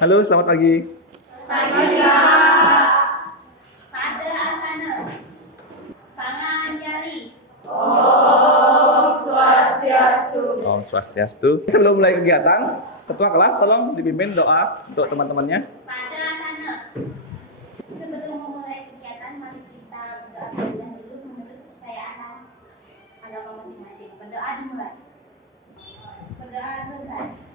Halo, selamat pagi. Pagi, Pak. Pada asana. Tangan jari. Om Swastiastu. Sebelum mulai kegiatan, Ketua kelas tolong dipimpin doa untuk teman-temannya. Pada asana. Sebelum memulai kegiatan, mari kita berdoa terlebih dahulu menurut kepercayaan agama masing-masing. Berdoa dimulai. Berdoa selesai.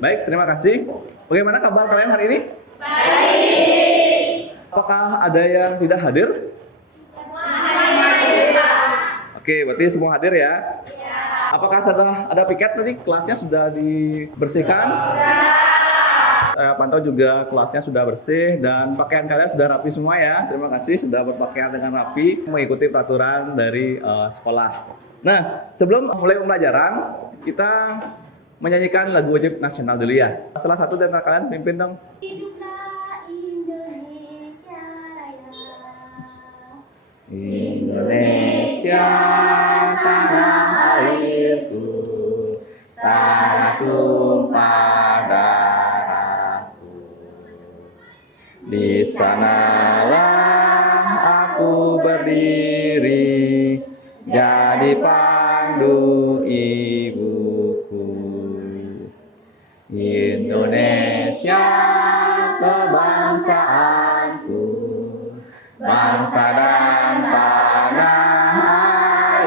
Baik, terima kasih. Bagaimana kabar kalian hari ini? Baik. Apakah ada yang tidak hadir? Oke, berarti semua hadir ya. Apakah setelah ada piket tadi kelasnya sudah dibersihkan? Saya pantau juga kelasnya sudah bersih dan pakaian kalian sudah rapi semua ya. Terima kasih sudah berpakaian dengan rapi mengikuti peraturan dari sekolah. Nah, sebelum mulai pembelajaran, kita menyanyikan lagu wajib nasional dulu ya. Salah satu dari kalian pimpin dong. Hiduplah Indonesia Raya. Indonesia tanah airku, tanah tumpah darahku. Di sanalah aku berdiri, jadi pandu ibuku. Indonesia kebangsaanku, bangsa dan tanah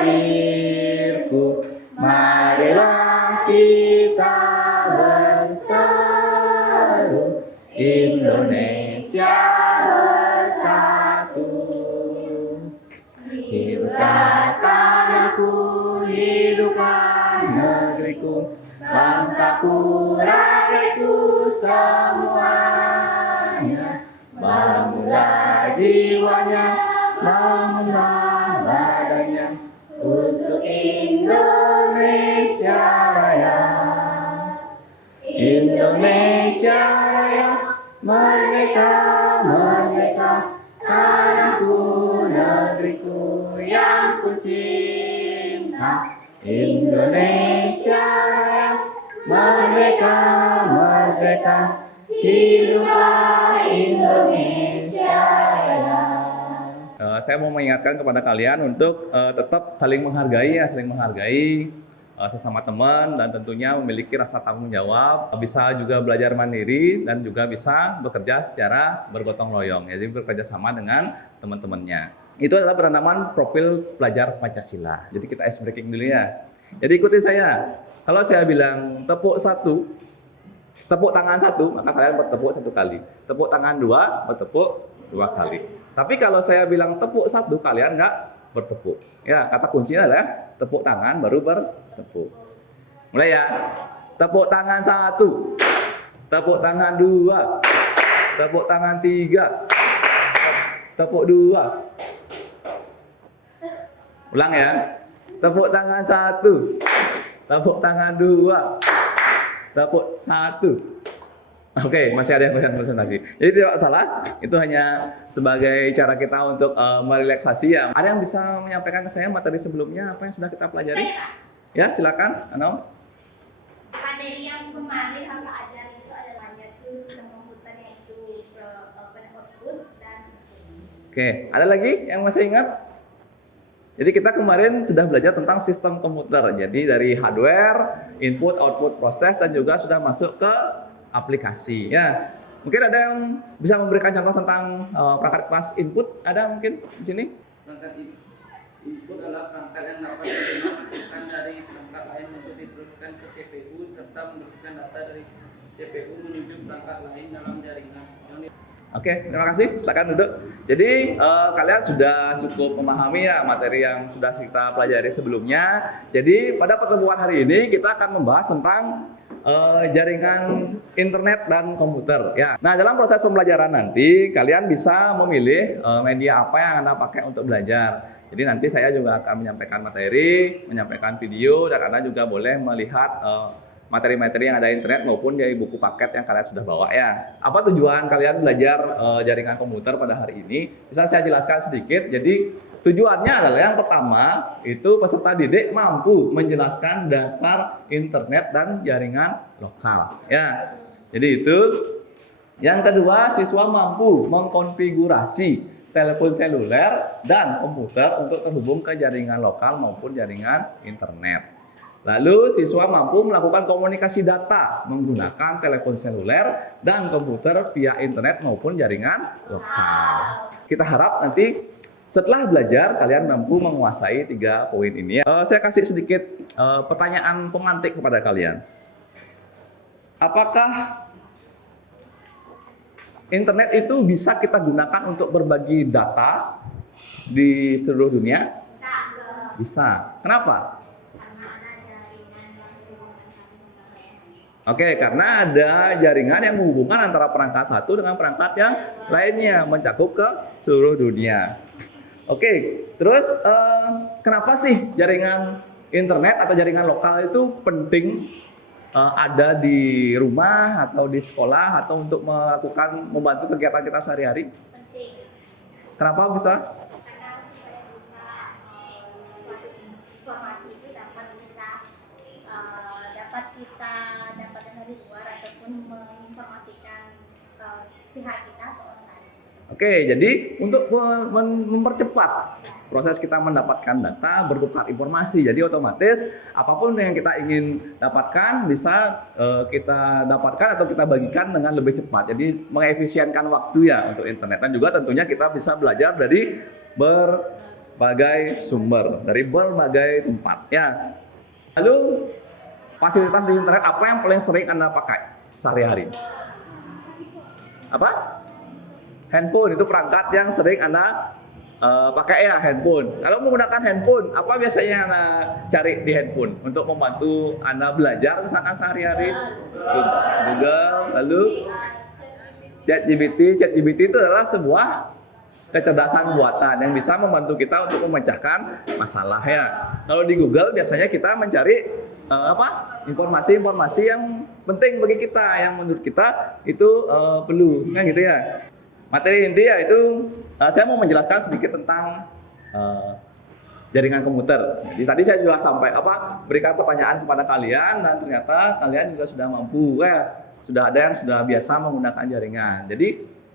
airku. Marilah kita berseru, Indonesia bersatu. Hiduplah tanahku, hiduplah negeriku, bangsaku, rakyatku semuanya. Bangunlah jiwanya, bangunlah badannya untuk Indonesia Raya. Indonesia Raya, merdeka, merdeka, tanahku, negeriku yang ku cinta. Indonesia Raya, merdeka, merdeka, hiduplah Indonesia Raya. Saya mau mengingatkan kepada kalian untuk tetap saling menghargai ya, saling menghargai sesama teman dan tentunya memiliki rasa tanggung jawab, bisa juga belajar mandiri dan juga bisa bekerja secara bergotong royong, jadi bekerja sama dengan teman-temannya. Itu adalah penanaman profil pelajar Pancasila. Jadi kita ice breaking dulu ya. Jadi ikutin saya. Kalau saya bilang tepuk satu, tepuk tangan satu, maka kalian bertepuk satu kali. Tepuk tangan dua, bertepuk dua kali. Tapi kalau saya bilang tepuk satu, kalian nggak bertepuk. Ya, kata kuncinya adalah tepuk tangan baru bertepuk. Mulai ya. Tepuk tangan satu, tepuk tangan dua, tepuk tangan tiga, tepuk dua. Ulang ya. Tepuk tangan satu, tepuk tangan dua, tepuk satu. Oke, masih ada yang pesan lagi. Jadi tidak salah, itu hanya sebagai cara kita untuk merelaksasi ya. Ada yang bisa menyampaikan ke saya materi sebelumnya apa yang sudah kita pelajari? Ya, silakan, Anom. Materi yang kemarin kakak ajar itu adalah yaitu sistem komputer, yaitu output dan Oke, ada lagi yang masih ingat? Jadi kita kemarin sudah belajar tentang sistem komputer. Jadi dari hardware, input, output, proses, dan juga sudah masuk ke aplikasi. Ya, mungkin ada yang bisa memberikan contoh tentang perangkat kelas input? Ada mungkin di sini? Perangkat input adalah perangkat yang dapat menerima masukan dari perangkat lain untuk diteruskan ke CPU serta meneruskan data dari CPU menuju perangkat lain dalam jaringan. Oke, terima kasih. Silakan duduk. Jadi kalian sudah cukup memahami ya materi yang sudah kita pelajari sebelumnya. Jadi pada pertemuan hari ini kita akan membahas tentang jaringan internet dan komputer. Ya. Nah, dalam proses pembelajaran nanti kalian bisa memilih media apa yang Anda pakai untuk belajar. Jadi nanti saya juga akan menyampaikan materi, menyampaikan video, dan Anda juga boleh melihat materi-materi yang ada di internet maupun dari buku paket yang kalian sudah bawa ya. Apa tujuan kalian belajar jaringan komputer pada hari ini? Bisa saya jelaskan sedikit. Jadi tujuannya adalah yang pertama itu peserta didik mampu menjelaskan dasar internet dan jaringan lokal. Ya. Jadi itu Yang kedua, siswa mampu mengkonfigurasi telepon seluler dan komputer untuk terhubung ke jaringan lokal maupun jaringan internet. Lalu siswa mampu melakukan komunikasi data menggunakan telepon seluler dan komputer via internet maupun jaringan lokal. Kita harap nanti setelah belajar kalian mampu menguasai 3 poin ini. Saya kasih sedikit pertanyaan pemantik kepada kalian. Apakah internet itu bisa kita gunakan untuk berbagi data di seluruh dunia? Bisa. Kenapa? Oke, karena ada jaringan yang menghubungkan antara perangkat satu dengan perangkat yang lainnya, mencakup ke seluruh dunia. Oke, terus kenapa sih jaringan internet atau jaringan lokal itu penting ada di rumah atau di sekolah atau untuk membantu kegiatan kita sehari-hari? Penting. Kenapa bisa? Karena supaya bisa suatu informasi itu dapat kita dapatkan dari luar ataupun menginformasikan pihak kita ke online. Oke, jadi untuk mempercepat proses kita mendapatkan data, bertukar informasi, jadi otomatis apapun yang kita ingin dapatkan bisa kita dapatkan atau kita bagikan dengan lebih cepat. Jadi mengefisienkan waktu ya untuk internet, dan juga tentunya kita bisa belajar dari berbagai sumber, dari berbagai tempat ya. Lalu fasilitas di internet apa yang paling sering Anda pakai sehari-hari? Apa? Handphone itu perangkat yang sering Anda pakai ya, handphone. Kalau menggunakan handphone, apa biasanya Anda cari di handphone untuk membantu Anda belajar misalkan sehari-hari? Google, lalu ChatGPT itu adalah sebuah kecerdasan buatan yang bisa membantu kita untuk memecahkan masalah ya. Kalau di Google biasanya kita mencari informasi-informasi yang penting bagi kita, yang menurut kita itu perlu, kan gitu ya. Materi inti ya itu saya mau menjelaskan sedikit tentang jaringan komputer. Jadi tadi saya juga berikan pertanyaan kepada kalian dan ternyata kalian juga sudah mampu sudah ada yang sudah biasa menggunakan jaringan. Jadi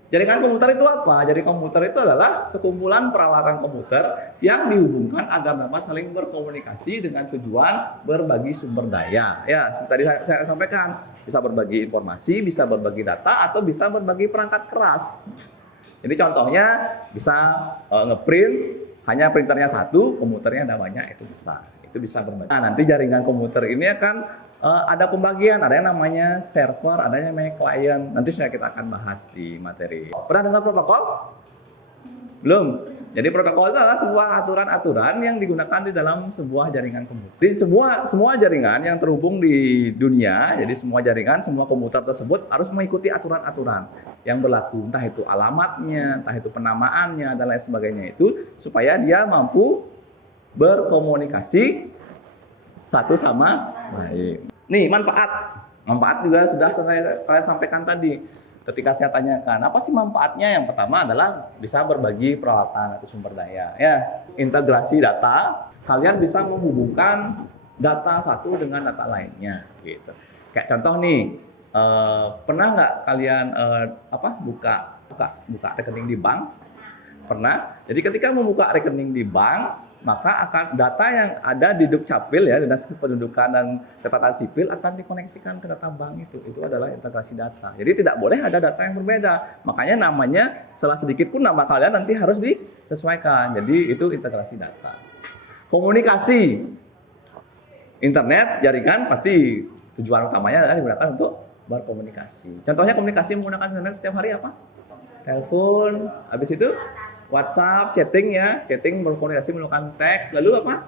jaringan komputer itu apa? Jaringan komputer itu adalah sekumpulan peralatan komputer yang dihubungkan agar dapat saling berkomunikasi dengan tujuan berbagi sumber daya. Ya, tadi saya sampaikan, bisa berbagi informasi, bisa berbagi data, atau bisa berbagi perangkat keras. Jadi contohnya bisa ngeprint, hanya printernya satu, komputernya ada banyak, itu bisa berbagi. Nah, nanti jaringan komputer ini akan ada pembagian, ada yang namanya server, ada yang namanya client. Nanti kita akan bahas di materi. Pernah dengar protokol? Belum. Jadi protokol itu adalah sebuah aturan-aturan yang digunakan di dalam sebuah jaringan komputer. Jadi semua jaringan yang terhubung di dunia, jadi semua jaringan, semua komputer tersebut harus mengikuti aturan-aturan yang berlaku. Entah itu alamatnya, entah itu penamaannya, dan lain sebagainya itu, supaya dia mampu berkomunikasi satu sama lain. Nih, manfaat juga sudah saya sampaikan tadi. Ketika saya tanyakan, apa sih manfaatnya? Yang pertama adalah bisa berbagi peralatan atau sumber daya. Ya, integrasi data, kalian bisa menghubungkan data satu dengan data lainnya. Gitu. Kayak contoh nih, pernah nggak kalian buka rekening di bank? Pernah. Jadi ketika membuka rekening di bank, maka akan data yang ada di Dukcapil ya, Dinas Kependudukan dan Catatan Sipil akan dikoneksikan ke data bank itu. Itu adalah integrasi data. Jadi tidak boleh ada data yang berbeda. Makanya namanya salah sedikit pun nama kalian nanti harus disesuaikan. Jadi itu integrasi data. Komunikasi internet, jaringan pasti tujuan utamanya adalah digunakan untuk berkomunikasi. Contohnya komunikasi menggunakan internet setiap hari apa? Telepon, habis itu WhatsApp, chatting ya, chatting berkomunikasi menggunakan teks, lalu apa?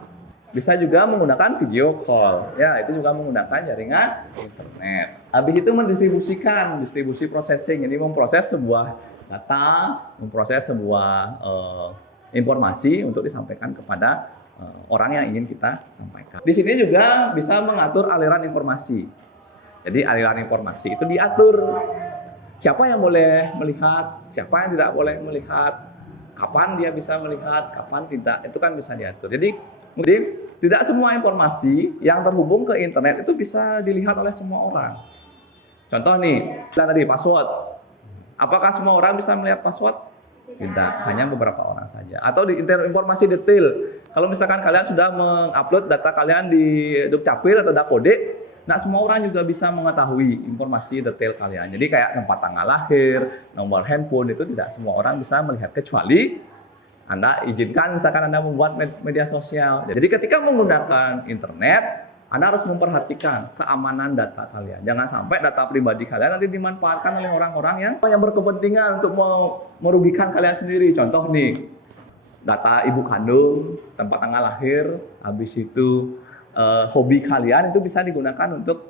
Bisa juga menggunakan video call, ya itu juga menggunakan jaringan internet. Habis itu mendistribusikan, distribusi processing, jadi memproses sebuah data, memproses sebuah informasi untuk disampaikan kepada orang yang ingin kita sampaikan. Di sini juga bisa mengatur aliran informasi. Jadi aliran informasi itu diatur. Siapa yang boleh melihat, siapa yang tidak boleh melihat, kapan dia bisa melihat, kapan tidak, itu kan bisa diatur. Jadi tidak semua informasi yang terhubung ke internet itu bisa dilihat oleh semua orang. Contoh nih, tadi password. Apakah semua orang bisa melihat password? Tidak, hanya beberapa orang saja. Atau di informasi detail. Kalau misalkan kalian sudah mengupload data kalian di Dukcapil atau Dapodik, nah semua orang juga bisa mengetahui informasi detail kalian. Jadi kayak tempat tanggal lahir, nomor handphone itu tidak semua orang bisa melihat kecuali Anda izinkan misalkan Anda membuat media sosial. Jadi ketika menggunakan internet, Anda harus memperhatikan keamanan data kalian. Jangan sampai data pribadi kalian nanti dimanfaatkan oleh orang-orang yang berkepentingan untuk merugikan kalian sendiri. Contoh nih, data ibu kandung, tempat tanggal lahir, habis itu hobi kalian itu bisa digunakan untuk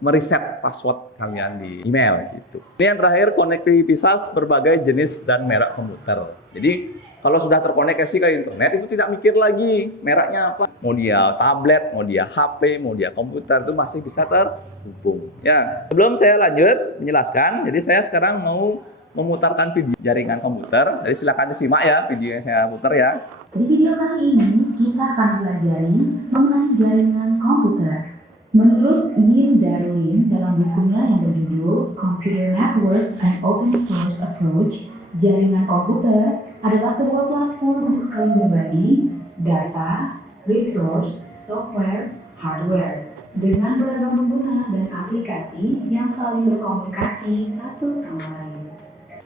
meriset password kalian di email gitu. Ini yang terakhir, konektivitas berbagai jenis dan merek komputer. Jadi kalau sudah terkoneksi ke internet itu tidak mikir lagi mereknya apa. Mau dia tablet, mau dia HP, mau dia komputer itu masih bisa terhubung. Ya, sebelum saya lanjut menjelaskan, jadi saya sekarang mau memutarkan video jaringan komputer. Jadi silakan disimak ya video yang saya putar ya. Di video kali ini kita akan pelajari mengenai jaringan komputer. Menurut Ian Darwin dalam bukunya yang berjudul Computer Network and Open Source Approach, jaringan komputer adalah sebuah platform untuk saling berbagi data, resource, software, hardware dengan beragam pengguna dan aplikasi yang saling berkomunikasi satu sama lain.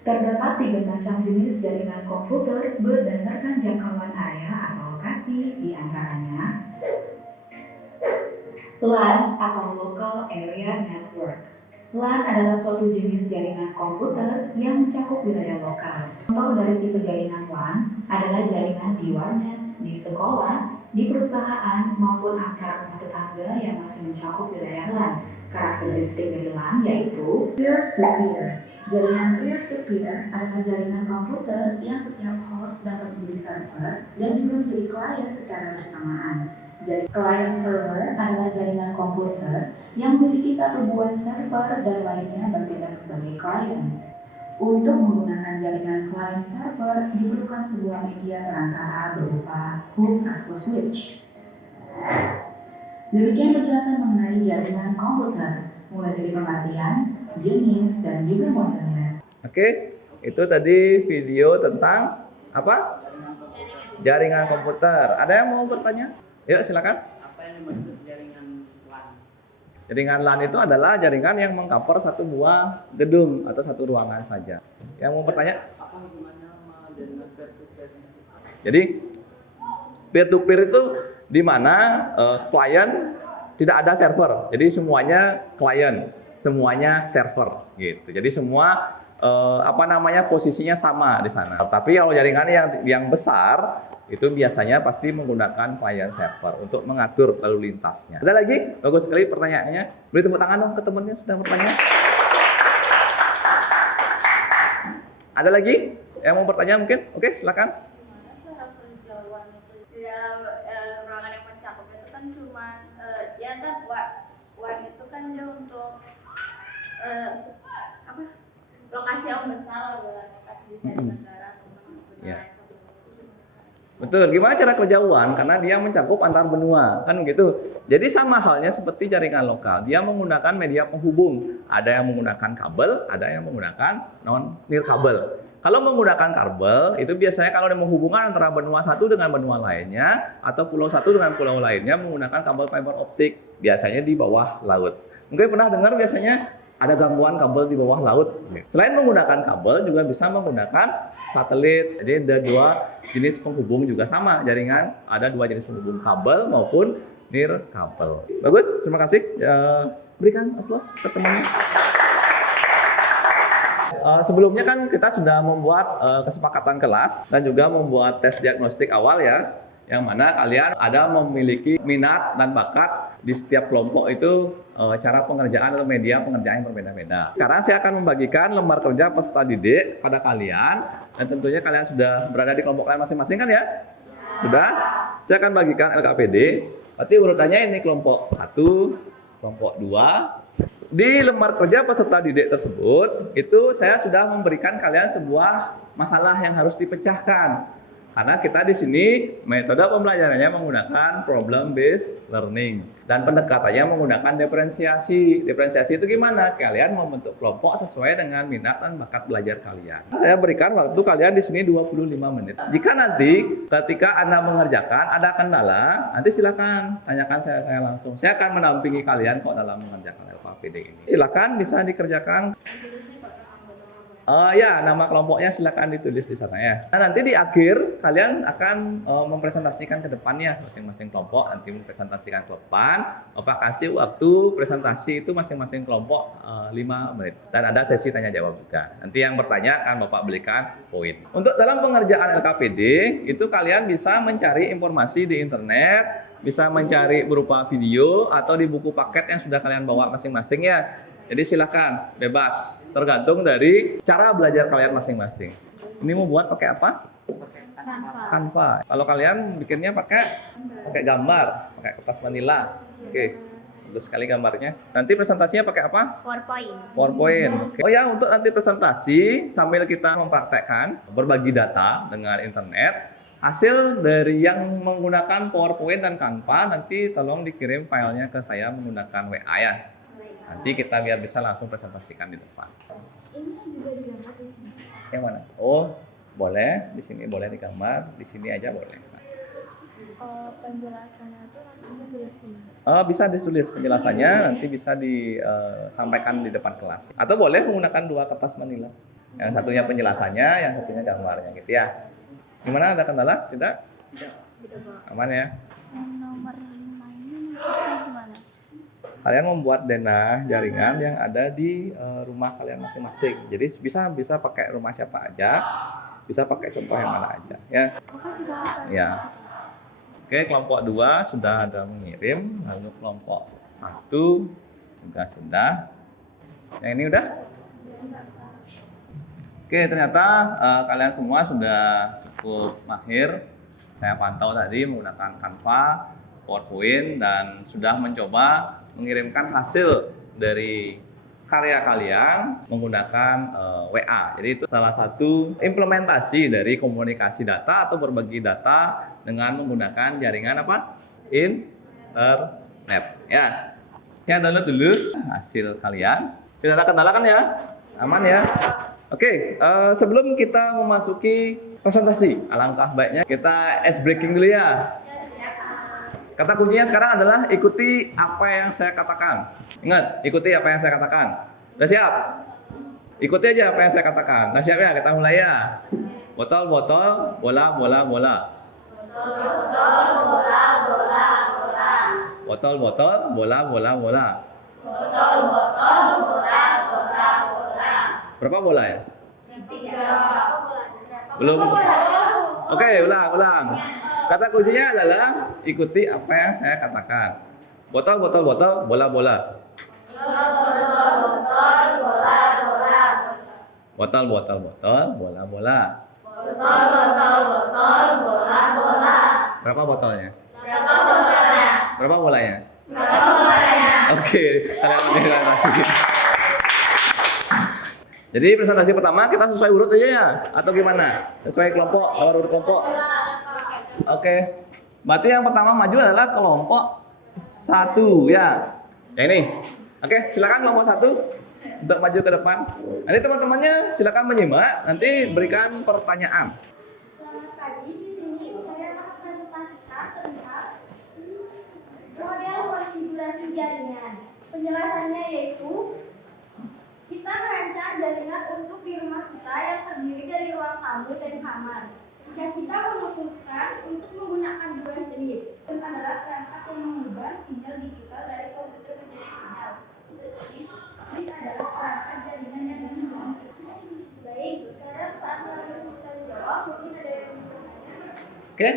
Terdapat 3 macam jenis jaringan komputer berdasarkan jangkauan area atau lokasi, di antaranya LAN atau Local Area Network. LAN adalah suatu jenis jaringan komputer yang mencakup wilayah lokal. Contoh dari tipe jaringan LAN adalah jaringan di warnet, di sekolah, di perusahaan, maupun antar rumah tetangga yang masih mencakup wilayah LAN. Karakteristik dari LAN yaitu peer-to-peer. Jaringan peer-to-peer adalah jaringan komputer yang setiap host dapat menjadi server dan juga menjadi klien secara bersamaan. Jadi, client server adalah jaringan komputer yang memiliki satu buah server dan lainnya bertindak sebagai klien. Untuk menggunakan jaringan client server diperlukan sebuah media perantara berupa hook atau switch. Demikian penjelasan mengenai jaringan komputer, mulai dari pengertian, jenis, dan juga modelnya. Oke, itu tadi video tentang apa? Jaringan komputer. Ada yang mau bertanya? Ya, silakan. Apa yang dimaksud jaringan LAN? Jaringan LAN itu adalah jaringan yang mengcover satu buah gedung atau satu ruangan saja. Yang mau bertanya? Apa hubungannya sama jaringan peer-to-peer? Jadi peer to peer itu di mana klien tidak ada server. Jadi semuanya klien, semuanya server gitu. Jadi semua posisinya sama di sana. Tapi kalau jaringan yang besar itu biasanya pasti menggunakan client server untuk mengatur lalu lintasnya. Ada lagi? Bagus sekali pertanyaannya. Beri tepuk tangan dong ke temannya sudah bertanya. Ada lagi yang mau bertanya mungkin? Oke, silakan. Cara penjauhan itu di dalam ruangan yang mencakup itu kan cuma ya kan WAN itu kan dia untuk lokasi yang besar kan bisa di negara atau Ya. Betul, gimana cara kejauhan? Karena dia mencakup antar benua, kan begitu. Jadi sama halnya seperti jaringan lokal, dia menggunakan media penghubung. Ada yang menggunakan kabel, ada yang menggunakan non-nirkabel. Kalau menggunakan kabel, itu biasanya kalau dia menghubungkan antara benua satu dengan benua lainnya, atau pulau satu dengan pulau lainnya menggunakan kabel fiber optik, biasanya di bawah laut. Mungkin pernah dengar biasanya ada gangguan kabel di bawah laut. Selain menggunakan kabel, juga bisa menggunakan satelit. Jadi ada 2 jenis penghubung juga sama jaringan. Ada 2 jenis penghubung, kabel maupun nirkabel. Bagus, terima kasih. Berikan aplaus ke temannya. Sebelumnya kan kita sudah membuat kesepakatan kelas dan juga membuat tes diagnostik awal ya. Yang mana kalian ada memiliki minat dan bakat di setiap kelompok itu cara pengerjaan atau media pengerjaan yang berbeda-beda. Sekarang saya akan membagikan lembar kerja peserta didik pada kalian dan tentunya kalian sudah berada di kelompok kalian masing-masing kan ya? Sudah? Saya akan bagikan LKPD. Berarti urutannya ini kelompok 1, kelompok 2. Di lembar kerja peserta didik tersebut itu saya sudah memberikan kalian sebuah masalah yang harus dipecahkan. Karena kita di sini metode pembelajarannya menggunakan problem based learning dan pendekatannya menggunakan diferensiasi. Diferensiasi itu gimana? Kalian membentuk kelompok sesuai dengan minat dan bakat belajar kalian. Saya berikan waktu kalian di sini 25 menit. Jika nanti ketika Anda mengerjakan ada kendala, nanti silakan tanyakan saya langsung. Saya akan mendampingi kalian kok dalam mengerjakan LKPD ini. Silakan bisa dikerjakan. Ya, nama kelompoknya silakan ditulis di sana ya. Nah, nanti di akhir kalian akan mempresentasikan ke depannya masing-masing kelompok. Nanti mempresentasikan ke depan. Bapak kasih waktu presentasi itu masing-masing kelompok 5 menit. Dan ada sesi tanya jawab juga. Nanti yang bertanya akan Bapak berikan poin. Untuk dalam pengerjaan LKPD itu kalian bisa mencari informasi di internet, bisa mencari berupa video atau di buku paket yang sudah kalian bawa masing-masing ya. Jadi silakan, bebas, tergantung dari cara belajar kalian masing-masing. Ini mau buat pakai apa? Canva. Kalau kalian bikinnya pakai gambar, pakai kertas manila. Oke, bagus sekali gambarnya. Nanti presentasinya pakai apa? PowerPoint. Oke. Oh ya, untuk nanti presentasi sambil kita mempraktekkan berbagi data dengan internet. Hasil dari yang menggunakan PowerPoint dan Canva nanti tolong dikirim filenya ke saya menggunakan WA ya. Nanti kita biar bisa langsung presentasikan di depan. Ini juga digambar di sini. Yang mana? Oh, boleh. Di sini boleh digambar. Di sini aja boleh. Penjelasannya itu nanti tulis sini. Bisa ditulis penjelasannya. Nanti bisa disampaikan di depan kelas. Atau boleh menggunakan 2 kertas manila. Yang satunya penjelasannya, yang satunya gambarnya gitu ya. Gimana? Ada kendala? Tidak? Aman ya? Yang nomor 5 ini gimana? Kalian membuat denah jaringan yang ada di rumah kalian masing-masing. Jadi bisa pakai rumah siapa aja, bisa pakai contoh yang mana aja, ya. Makasih Bapak. Ya. Oke, kelompok 2 sudah ada mengirim, lalu kelompok 1 juga sudah. Yang ini udah? Oke, ternyata kalian semua sudah cukup mahir. Saya pantau tadi menggunakan Canva, PowerPoint, dan sudah mencoba mengirimkan hasil dari karya kalian menggunakan WA. Jadi itu salah satu implementasi dari komunikasi data atau berbagi data dengan menggunakan jaringan apa? Internet. Ya. Ya, download dulu hasil kalian. Tidak ada kendala kan ya? Aman ya? Oke, sebelum kita memasuki presentasi, alangkah baiknya kita ice breaking dulu ya. Kata kuncinya sekarang adalah ikuti apa yang saya katakan. Ingat, ikuti apa yang saya katakan. Udah siap? Ikuti aja apa yang saya katakan. Nah, siap ya? Kita mulai ya. Botol, botol, bola, bola, bola. Botol, bola, bola, bola. Botol, botol, bola, bola, bola. Botol, botol, bola, bola, bola. Berapa bola ya? 3. Belum. Oke, ulang. Kata kuncinya adalah ikuti apa yang saya katakan. Botol, botol, botol, bola, bola. Botol, botol, bola, bola. Botol, botol, botol, bola, bola. Botol, botol, botol, bola, bola. Berapa botolnya? Berapa botolnya? Berapa bolanya? Berapa bolanya? Oke, kalian menilai masih. Jadi presentasi pertama kita sesuai urut aja ya? Atau gimana? Sesuai kelompok, nomor urut kelompok? Oke. Berarti yang pertama maju adalah kelompok 1 ya. Yang ini. Oke, silakan kelompok 1 untuk maju ke depan. Nanti teman-temannya silakan menyimak, nanti berikan pertanyaan. Selamat pagi, di sini saya akan presentasikan tentang model konfigurasi jaringan. Penjelasannya yaitu kita merancang jaringan untuk di rumah kita yang terdiri dari ruang tamu dan kamar. Jika kita memutuskan untuk menggunakan dua switch, itu adalah perangkat yang mengubah sinyal digital dari komputer menjadi sinyal. Untuk switch adalah perangkat jaringan yang mengubah. Baik, sekarang saatnya kita jawab. Mungkin ada yang Oke,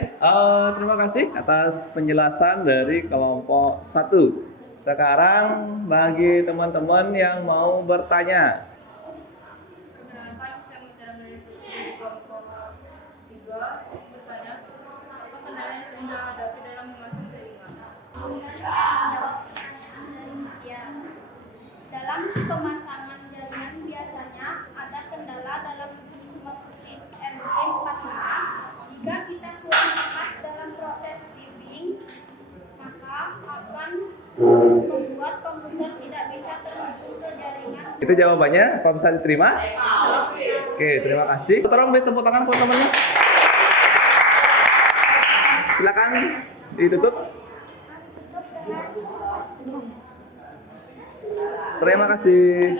terima kasih atas penjelasan dari kelompok 1. Sekarang bagi teman-teman yang mau bertanya. Perkenalkan, saya bicara dari kelompok 3 yang bertanya, apa kendala yang sering dihadapi dalam memasang jaringan? Ya, dalam pemasangan jaringan biasanya ada kendala dalam memasuki RJ 45 jika Itu jawabannya, apa bisa diterima? Oke, terima kasih. Tolong beri tepuk tangan buat temannya. Silakan ditutup. Terima kasih.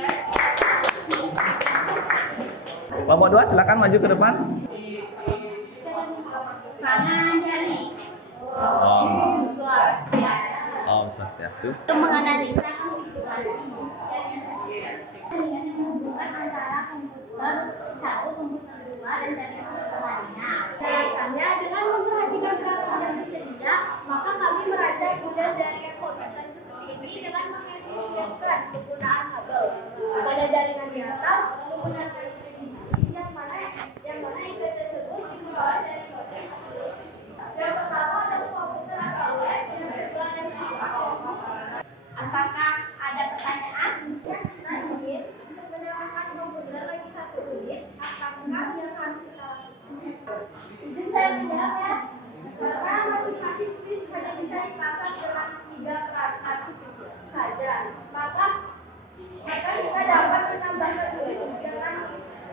Kelompok 2 silakan maju ke depan. Kanan jari. Om Swastiastu. Itu menganalisa kehidupan dengan menghubungkan antara komputer satu, komputer dua, dan jaringan lainnya. Alasannya dengan memperhatikan perangkat yang tersedia, maka kami merancang model jaringan komputer seperti ini dengan mengefisienkan penggunaan kabel. Pada jaringan di atas menggunakan IP dinamis yang mana IP tersebut dikelola dari modem. Yang pertama adalah komputer atau web, yang kedua adalah apakah ada pertanyaan? Lanjut, untuk menambahkan komputer lagi 1 unit, apakah yang harus kita lakukan? Izin saya menjawab ya. Karena masing-masing switch hanya bisa dipasang dengan 3 perangkat saja. Maka kita dapat menambahkan switch dengan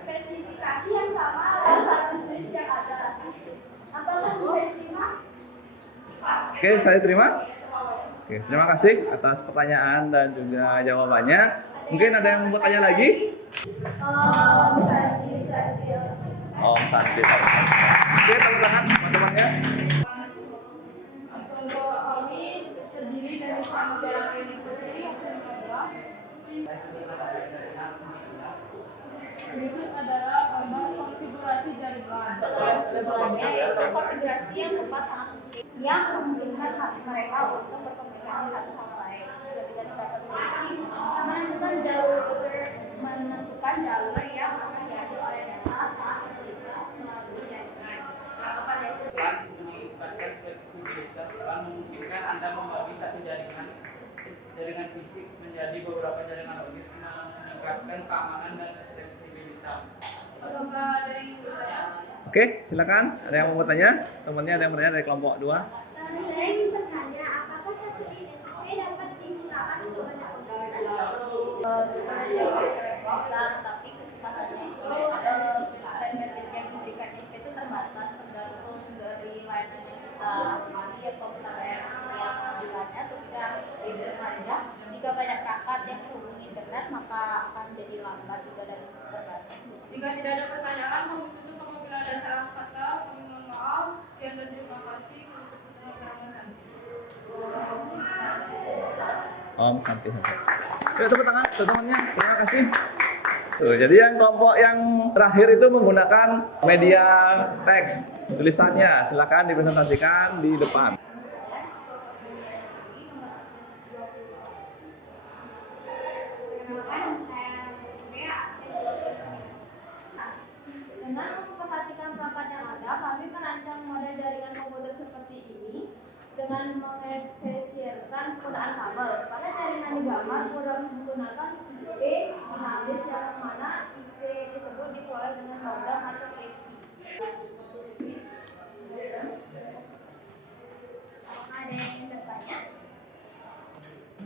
spesifikasi yang sama dalam satu switch yang ada. Apakah bisa diterima? Oke, saya terima. Oke, terima kasih atas pertanyaan dan juga jawabannya. Mungkin ada yang mau tanya lagi? Om Santi. Oke, tepuk tangan teman-temannya. Kelompok kami terdiri dari Samudera Rini Putri, berikut adalah gambar konfigurasi jaringan. Konfigurasi yang tepat sangat penting yang memungkinkan mereka untuk berkomunikasi satu sama lain. Ketika terdapat menentukan jalur yang akan diambil oleh data saat melintas melalui jaringan. Yang kepada Meningkatkan fleksibilitas dan memungkinkan Anda membagi satu jaringan fisik menjadi beberapa jaringan logis, meningkatkan keamanan dan fleksibilitas. Apakah ada yang bertanya? Oke, silakan. Ada yang mau bertanya? Temannya ada yang bertanya dari kelompok 2. saya ingin bertanya, apakah satu ISP dapat digunakan untuk banyak bisa, tapi kecepatannya itu bandwidth yang diberikan ISP itu terbatas tergantung dari layanan yang kita pilih atau internet yang panggilannya atau kita aja. Jika banyak perangkat yang terhubung internet maka akan jadi lambat juga dan terbatas. Jika tidak ada pertanyaan, kami tutup. Apabila ada salah kata, kami mohon maaf. Sekian dan terima kasih. Menutup dengan Rama Santi. Om Santi. Yuk, tepuk tangan teman-temannya. Terima kasih. Tuh, jadi yang kelompok yang terakhir itu menggunakan media teks tulisannya. Silakan dipresentasikan di depan. Dengan memperhatikan perangkat yang ada, kami merancang model jaringan komputer seperti ini dengan mengefisienkan penggunaan kabel. Pada jaringan digambar menggunakan IP dinamis yang mana IP tersebut dikelola dengan modem atau IP. Ada yang bertanya?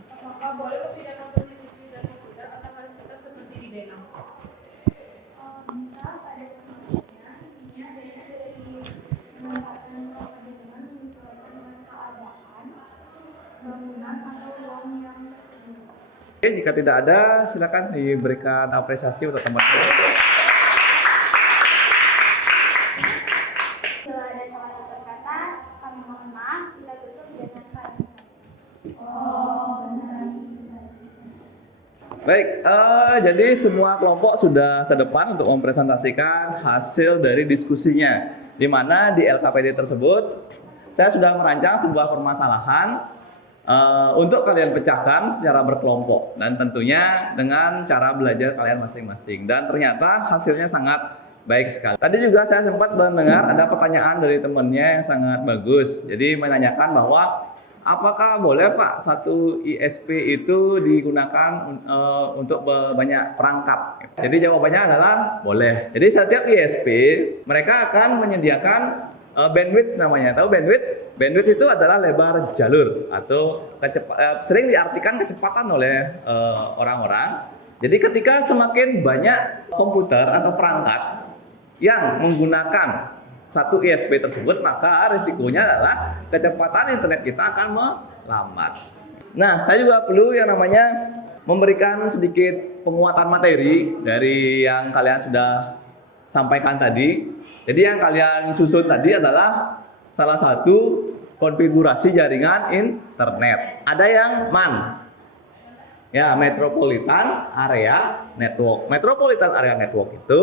Apakah boleh memindahkan posisi switch dan komputer atau harus tetap seperti di Denam? Misal pada selanjutnya intinya dari penempatan lokasi dengan menyesuaikan dengan keadaan bangunan atau ruang yang tersedia. Oke, jika tidak ada, silakan diberikan apresiasi untuk teman-teman. Bila ada salah tutur kata, kami mohon maaf. Kita tutup dengan kalimat. Baik, jadi semua kelompok sudah ke depan untuk mempresentasikan hasil dari diskusinya. Di mana di LKPD tersebut, saya sudah merancang sebuah permasalahan untuk kalian pecahkan secara berkelompok. Dan tentunya dengan cara belajar kalian masing-masing. Dan ternyata hasilnya sangat baik sekali. Tadi juga saya sempat mendengar ada pertanyaan dari temannya yang sangat bagus. Jadi menanyakan bahwa apakah boleh Pak satu ISP itu digunakan untuk banyak perangkat? Jadi jawabannya adalah boleh. Jadi setiap ISP mereka akan menyediakan bandwidth namanya. Tahu bandwidth? Bandwidth itu adalah lebar jalur atau sering diartikan kecepatan oleh orang-orang. Jadi ketika semakin banyak komputer atau perangkat yang menggunakan satu ISP tersebut, maka risikonya adalah kecepatan internet kita akan melambat. Nah, saya juga perlu yang namanya memberikan sedikit penguatan materi dari yang kalian sudah sampaikan tadi. Jadi yang kalian susun tadi adalah salah satu konfigurasi jaringan internet. Ada yang MAN, ya, Metropolitan Area Network. Metropolitan Area Network itu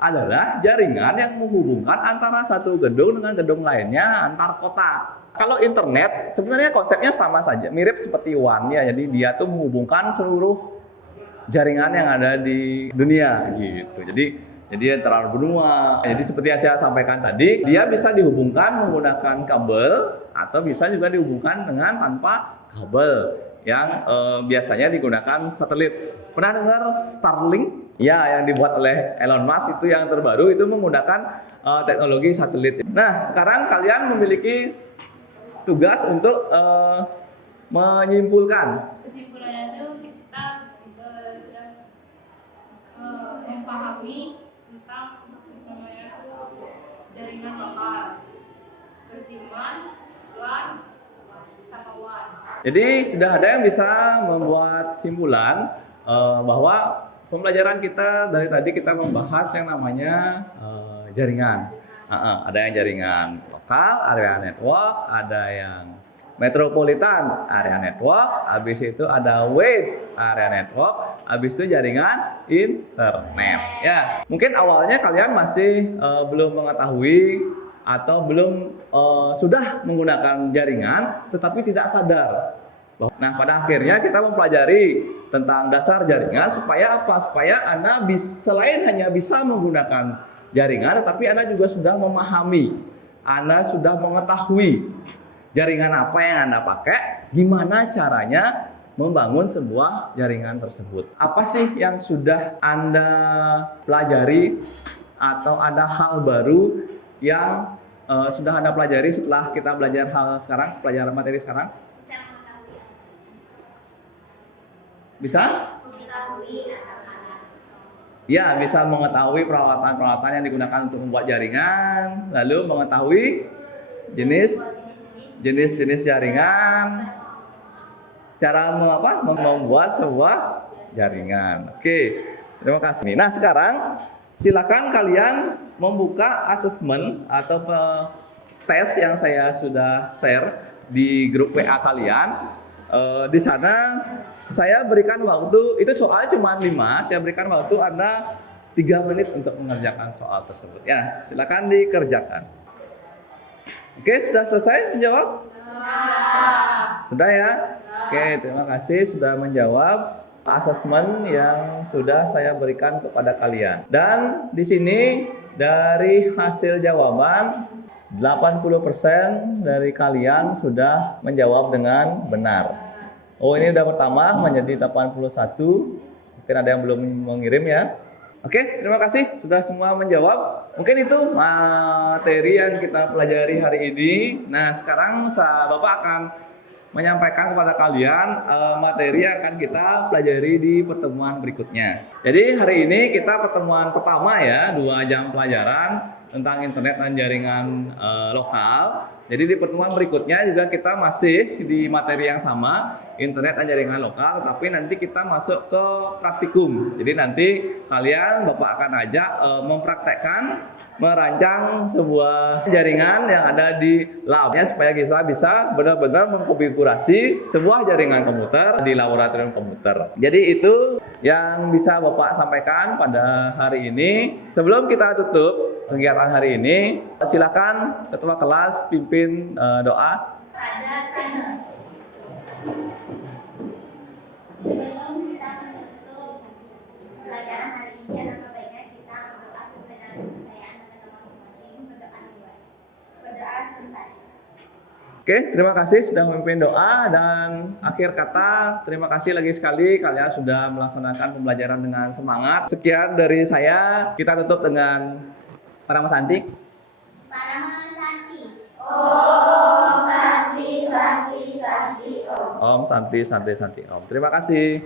adalah jaringan yang menghubungkan antara satu gedung dengan gedung lainnya antar kota. Kalau internet sebenarnya konsepnya sama saja, mirip seperti WAN ya. Jadi dia tuh menghubungkan seluruh jaringan yang ada di dunia gitu. Jadi antara benua. Jadi seperti yang saya sampaikan tadi, dia bisa dihubungkan menggunakan kabel atau bisa juga dihubungkan dengan tanpa kabel yang biasanya digunakan satelit. Pernah dengar Starlink? Ya, yang dibuat oleh Elon Musk itu yang terbaru itu menggunakan teknologi satelit. Nah, sekarang kalian memiliki tugas untuk menyimpulkan. Kesimpulannya itu kita sedang memahami tentang namanya itu jaringan lokal seperti MAN, LAN, sama WAN. Jadi sudah ada yang bisa membuat simpulan bahwa pembelajaran kita dari tadi kita membahas yang namanya jaringan. Ada yang jaringan lokal, area network, ada yang metropolitan area network, habis itu ada wide area network, habis itu jaringan internet. Ya, mungkin awalnya kalian masih belum mengetahui atau belum sudah menggunakan jaringan, tetapi tidak sadar. Nah, pada akhirnya kita mempelajari tentang dasar jaringan supaya apa? Supaya Anda selain hanya bisa menggunakan jaringan, tetapi Anda juga sudah memahami, Anda sudah mengetahui jaringan apa yang Anda pakai, gimana caranya membangun sebuah jaringan tersebut. Apa sih yang sudah Anda pelajari atau ada hal baru yang sudah Anda pelajari setelah kita belajar hal sekarang, pelajaran materi sekarang? Bisa? Ya, bisa mengetahui peralatan-peralatan yang digunakan untuk membuat jaringan, lalu mengetahui jenis-jenis jaringan, cara membuat sebuah jaringan. Oke, terima kasih. Nah, sekarang silakan kalian membuka asesmen atau tes yang saya sudah share di grup WA kalian. Di sana saya berikan waktu, itu soalnya cuma 5, saya berikan waktu Anda 3 menit untuk mengerjakan soal tersebut. Ya, silakan dikerjakan. Oke, sudah selesai menjawab? Sudah ya? Oke, terima kasih sudah menjawab asesmen yang sudah saya berikan kepada kalian. Dan di sini dari hasil jawaban 80% dari kalian sudah menjawab dengan benar. Oh, ini udah pertama menjadi 81. Mungkin ada yang belum mengirim ya. Oke, terima kasih sudah semua menjawab. Mungkin itu materi yang kita pelajari hari ini. Nah, sekarang Bapak akan menyampaikan kepada kalian materi yang akan kita pelajari di pertemuan berikutnya. Jadi hari ini kita pertemuan pertama ya, 2 jam pelajaran tentang internet dan jaringan lokal. Jadi di pertemuan berikutnya juga kita masih di materi yang sama, internet dan jaringan lokal, tapi nanti kita masuk ke praktikum. Jadi nanti kalian Bapak akan ajak mempraktekkan merancang sebuah jaringan yang ada di labnya supaya kita bisa benar-benar mengkonfigurasi sebuah jaringan komputer di laboratorium komputer. Jadi itu yang bisa Bapak sampaikan pada hari ini. Sebelum kita tutup kegiatan hari ini, silakan ketua kelas pimpin doa. Sebelum kita menutup pelajaran hari ini, alangkah baiknya kita berdoa sesuai dengan kepercayaan kita masing-masing. Berdoa dulu. Berdoa selesai. Oke, terima kasih sudah memimpin doa, dan akhir kata terima kasih lagi sekali kalian sudah melaksanakan pembelajaran dengan semangat. Sekian dari saya, kita tutup dengan Parama Santi. Parama Santi. Om Santi Santi Santi Om. Om Santi Santi Santi Om. Terima kasih.